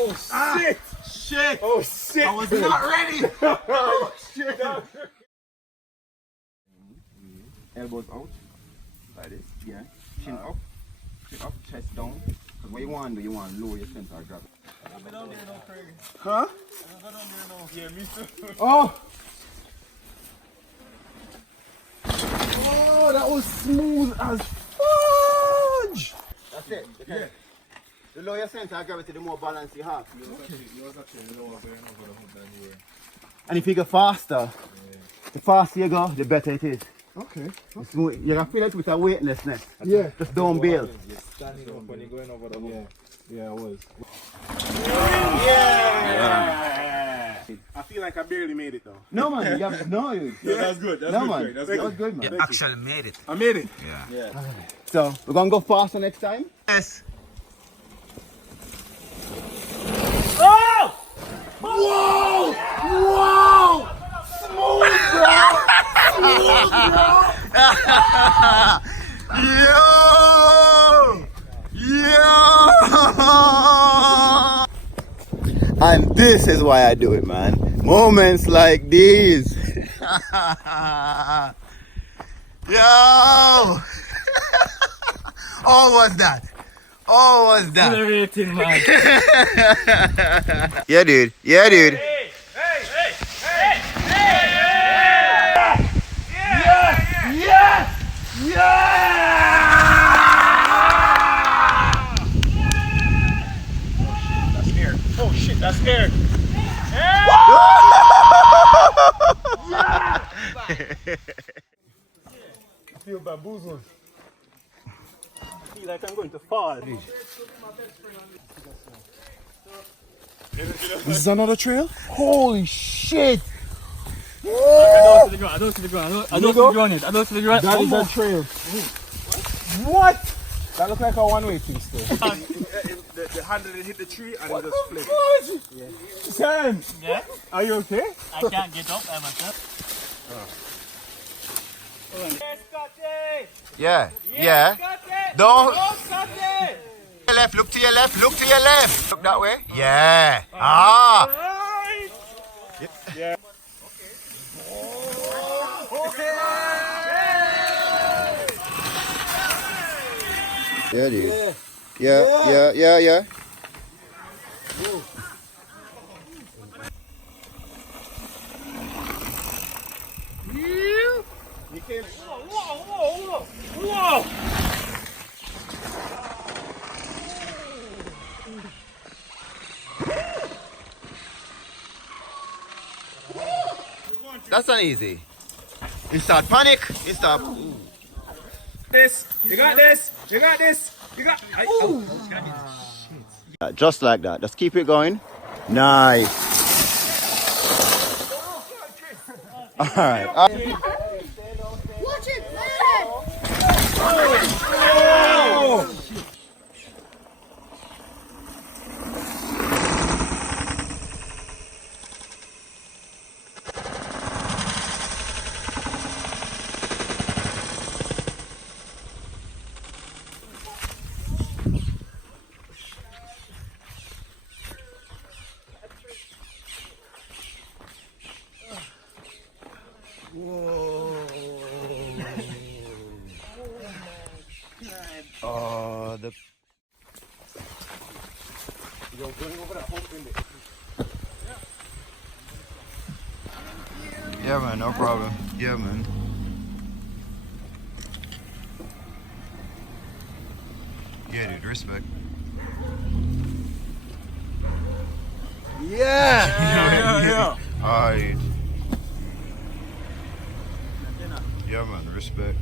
Oh shit! Shit! Oh shit! I was not ready! Oh shit! Elbows out. Like this. Yeah. Chin up. Chin up. Chest down. Because what you want to do, you want to lower your center of gravity. I'm down there now, Craig. Huh? I'm down there now. Yeah, me too. Oh! Oh, that was smooth as fudge! That's it. Okay. Yeah. The lower your center of gravity, the more balance you have. Yours actually lower going over the hump than you were. And if you go faster, the faster you go, the better it is. Okay. You're going to feel it with a weightlessness. Yeah. Just don't bail. You're standing up when you're going over the hump. Yeah, I was. Yeah! I feel like I barely made it though. No man, you have, no. Yeah, that's good. That's No good. man, Craig. That's that good. was good man. You actually made it. I made it. Yeah. So, we're going to go faster next time? Yes. Oh! Whoa! Whoa! Smooth, bro! Smooth, bro! Yo! Yo! And this is why I do it, man. Moments like these. Yo! Oh, what's that? Oh, what's that? Accelerating, man. Yeah, dude. Yeah, dude. Hey! Yes! Yes! Oh shit, that's scared. I feel bamboozled. I feel like I'm going to fall. This is another trail? Holy shit! I don't see the ground. I don't see the ground yet. I don't see the ground. That is a trail. What? That looks like a one-way thing still. The handle hit the tree and it just split. Sam! Yeah? Are you okay? I can't get up by myself. Yes, Scotty! Yeah. Yeah. Scotty! Don't. Go, Scotty! Left. Look to your left. Look to your left. Look that way. Yeah. Ah. Right. Yeah. Yeah, dude. Yeah. Whoa! That's not easy. You start panic. You start. This! You got this! You got this! You got. Just like that. Just keep it going. Nice. All right. Watch it, man! Oh, the. Yeah, man, no problem. Yeah, man. Yeah, dude, respect. Yeah! Alright. Yeah, man, respect.